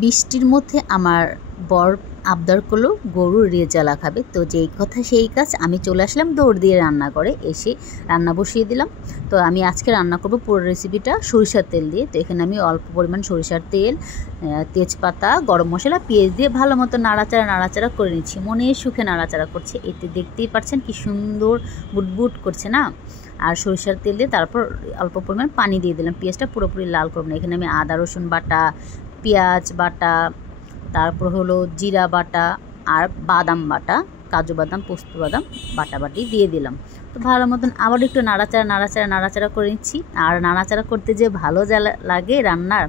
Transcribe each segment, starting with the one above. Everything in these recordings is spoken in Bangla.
বৃষ্টির মধ্যে আমার বর আবদার করলো গরুর রেজালা খাবে, তো যেই কথা সেই কাজ। আমি চলে আসলাম দৌড় দিয়ে রান্না করে, এসে রান্না বসিয়ে দিলাম। তো আমি আজকে রান্না করব পুরো রেসিপিটা সরিষার তেল দিয়ে। তো এখানে আমি অল্প পরিমাণ সরিষার তেল, তেজপাতা, গরম মশলা, পেঁয়াজ দিয়ে ভালো মতো নাড়াচাড়া করে নিচ্ছি। মনের সুখে নাড়াচাড়া করছে, এতে দেখতেই পাচ্ছেন কি সুন্দর বুটবুট করছে না। আর সরিষার তেল দিয়ে তারপর অল্প পরিমাণ পানি দিয়ে দিলাম। পেঁয়াজটা পুরোপুরি লাল করব না। এখানে আমি আদা রসুন বাটা, পেঁয়াজ বাটা, তারপর হলো জিরা বাটা আর বাদাম বাটা, কাজু বাদাম, পোস্ত বাদাম বাটাবাটি দিয়ে দিলাম। তো ভালো মতন আবার একটু নাড়াচাড়া করে নিচ্ছি। আর নাড়াচাড়া করতে যে ভালো লাগে রান্নার।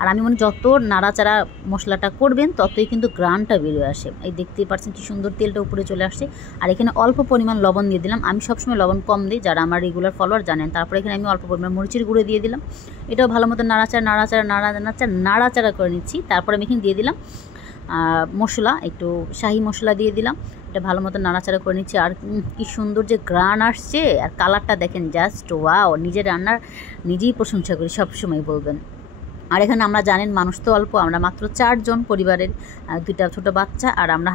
আর আমি মনে যত নাড়াচাড়া মশলাটা করবেন ততই কিন্তু গ্রানটা বেরিয়ে আসে। এই দেখতেই পাচ্ছেন কি সুন্দর তেলটা উপরে চলে আসছে। আর এখানে অল্প পরিমাণ লবণ দিয়ে দিলাম। আমি সবসময় লবণ কম দিই, যারা আমার রেগুলার ফলোয়ার জানেন। তারপরে এখানে আমি অল্প পরিমাণ মরিচের গুঁড়ো দিয়ে দিলাম। এটাও ভালো মতো নাড়াচাড়া করে নিচ্ছি। তারপরে আমি এখানে দিয়ে দিলাম মশলা, একটু শাহি মশলা দিয়ে দিলাম। এটা ভালো মতো নাড়াচাড়া করে নিচ্ছি। আর কি সুন্দর যে গ্রান আসছে, আর কালারটা দেখেন, জাস্ট ওয়াও। নিজের রান্নার নিজেই প্রশংসা করি, সবসময় বলবেন। আর এখানে আমরা জানেন মানুষ তো অল্প, আমরা মাত্র 4 জন পরিবারের, 2টা ছোটো বাচ্চা আর আমরা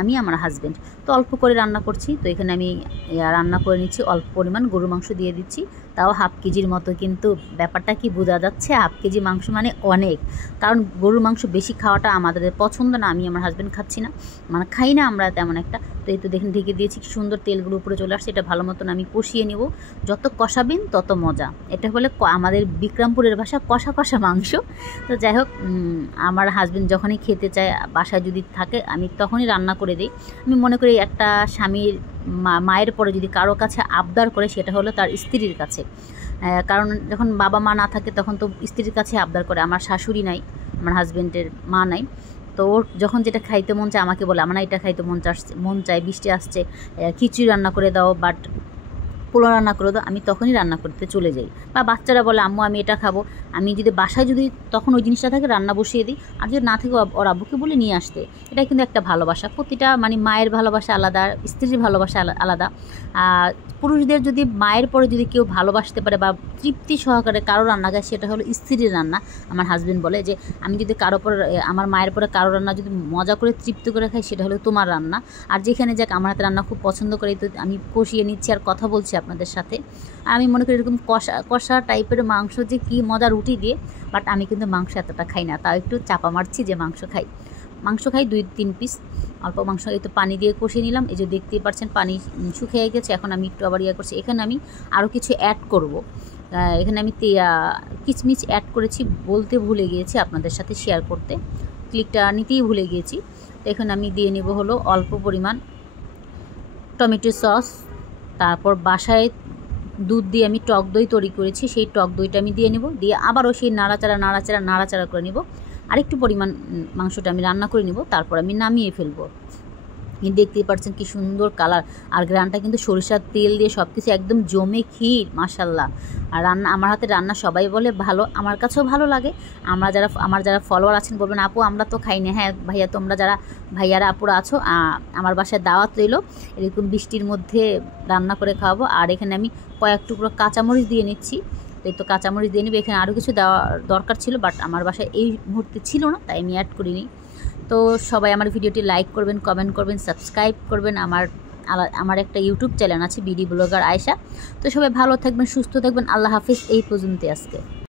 আমি আমার হাজব্যান্ড। তো অল্প করে রান্না করছি। তো এখানে আমি রান্না করে নিচ্ছি, অল্প পরিমাণ গরু মাংস দিয়ে দিচ্ছি, তাও হাফ কেজির মতো। কিন্তু ব্যাপারটা কি বোঝা যাচ্ছে, হাফ কেজি মাংস মানে অনেক। কারণ গরুর মাংস বেশি খাওয়াটা আমাদের পছন্দ না, আমি আমার হাজব্যান্ড খাচ্ছি না, মানে খাই না আমরা তেমন একটা। তো এই তো দেখেন ঢেকে দিয়েছি, সুন্দর তেলগুলো উপরে চলে আসছে। এটা ভালো মতন আমি কষিয়ে নেব। যত কষাবেন তত মজা। এটা বলে আমাদের বিক্রমপুরের ভাষা কষা কষা মাংস। তো যাই হোক, আমার হাজব্যান্ড যখনই খেতে চায়, বাসায় যদি থাকে, আমি তখনই রান্না করে দিই। আমি মনে করি একটা স্বামীর মায়ের পরে যদি কারো কাছে আবদার করে, সেটা হলো তার স্ত্রীর কাছে। কারণ যখন বাবা মা না থাকে তখন তো স্ত্রীর কাছে আবদার করে। আমার শাশুড়ি নাই, আমার হাজব্যান্ডের মা নাই। তো ওর যখন যেটা খাইতে মন চায় আমাকে বলে, আমার এটা খাইতে মন চায়, বৃষ্টি আসছে, খিচুড়ি রান্না করে দাও, বাট পোলাও রান্না করে দাও, আমি তখনই রান্না করতে চলে যাই। বা বাচ্চারা বলে আম্মু আমি এটা খাবো, আমি যদি বাসায় যদি তখন ওই জিনিসটা থাকে রান্না বসিয়ে দিই। আর যদি না থাকে ওর আব্বুকে বলে নিয়ে আসতে। এটা কিন্তু একটা ভালোবাসা। প্রতিটা মানে মায়ের ভালোবাসা আলাদা, স্ত্রীর ভালোবাসা আলাদা। পুরুষদের যদি মায়ের পরে যদি কেউ ভালোবাসতে পারে বা তৃপ্তি সহকারে কারো রান্না খায়, সেটা হলো স্ত্রীর রান্না। আমার হাজব্যান্ড বলে যে আমি যদি কারো পরে, আমার মায়ের পরে কারো রান্না যদি মজা করে তৃপ্তি করে খাই, সেটা হলো তোমার রান্না। আর যেখানে যাক, আমার হাতে রান্না খুব পছন্দ করে। তো আমি কষিয়ে নিচ্ছি আর কথা বলছি আপনাদের সাথে। আমি মনে করি এরকম কষা টাইপের মাংস যে কী মজা রুটি দিয়ে। বাট আমি কিন্তু মাংস এতটা খাই না, তাও একটু চাপা মারছি যে মাংস খাই 2-3 পিস। অল্প মাংস এই তো পানি দিয়ে কষিয়ে নিলাম। এই যে দেখতেই পাচ্ছেন পানি শুকিয়ে গেছে। এখন আমি একটু আবার করছি। এখানে আমি আরও কিছু অ্যাড করব। এখানে আমি কিচমিচ অ্যাড করেছি, বলতে ভুলে গিয়েছি আপনাদের সাথে শেয়ার করতে, ক্লিকটা নিতেই ভুলে গিয়েছি। তো এখানে আমি দিয়ে নেব হলো অল্প পরিমাণ টমেটো সস। তারপর বাসায় দুধ দিয়ে আমি টক দই তৈরি করেছি, সেই টক দইটা আমি দিয়ে নেব। দিয়ে আবারও সেই নাড়াচাড়া করে নেব। আরেকটু পরিমাণ মাংসটা আমি রান্না করে নেব, তারপর আমি নামিয়ে ফেলবো। দেখতেই পাচ্ছেন কি সুন্দর কালার। আর গ্রানটা কিন্তু সরিষার তেল দিয়ে সব কিছু একদম জমে ক্ষীর, মাশাল্লাহ। আর আমার হাতে রান্না সবাই বলে ভালো, আমার কাছেও ভালো লাগে। আমার যারা ফলোয়ার আছেন বলবেন আপু আমরা তো খাই না। হ্যাঁ ভাইয়া, তোমরা যারা ভাইয়ারা আপুরা আছো, আমার বাসায় দাওয়াত রইল, এরকম বৃষ্টির মধ্যে রান্না করে খাওয়াবো। আর এখানে আমি কয়েক টুকরো কাঁচামরিচ দিয়ে নিচ্ছি। এই তো কাঁচামরিচ দিয়ে নেবে। এখানে আরও কিছু দেওয়া দরকার ছিল, বাট আমার বাসায় এই মুহূর্তে ছিল না, তাই আমি অ্যাড করিনি। তো সবাই আমার ভিডিওটি লাইক করবেন, কমেন্ট করবেন, সাবস্ক্রাইব করবেন। আমার একটা ইউটিউব চ্যানেল আছে, বিডি ব্লগার আয়েশা। তো সবাই ভালো থাকবেন, সুস্থ থাকবেন। আল্লাহ হাফিজ। এই পর্যন্ত আজকে।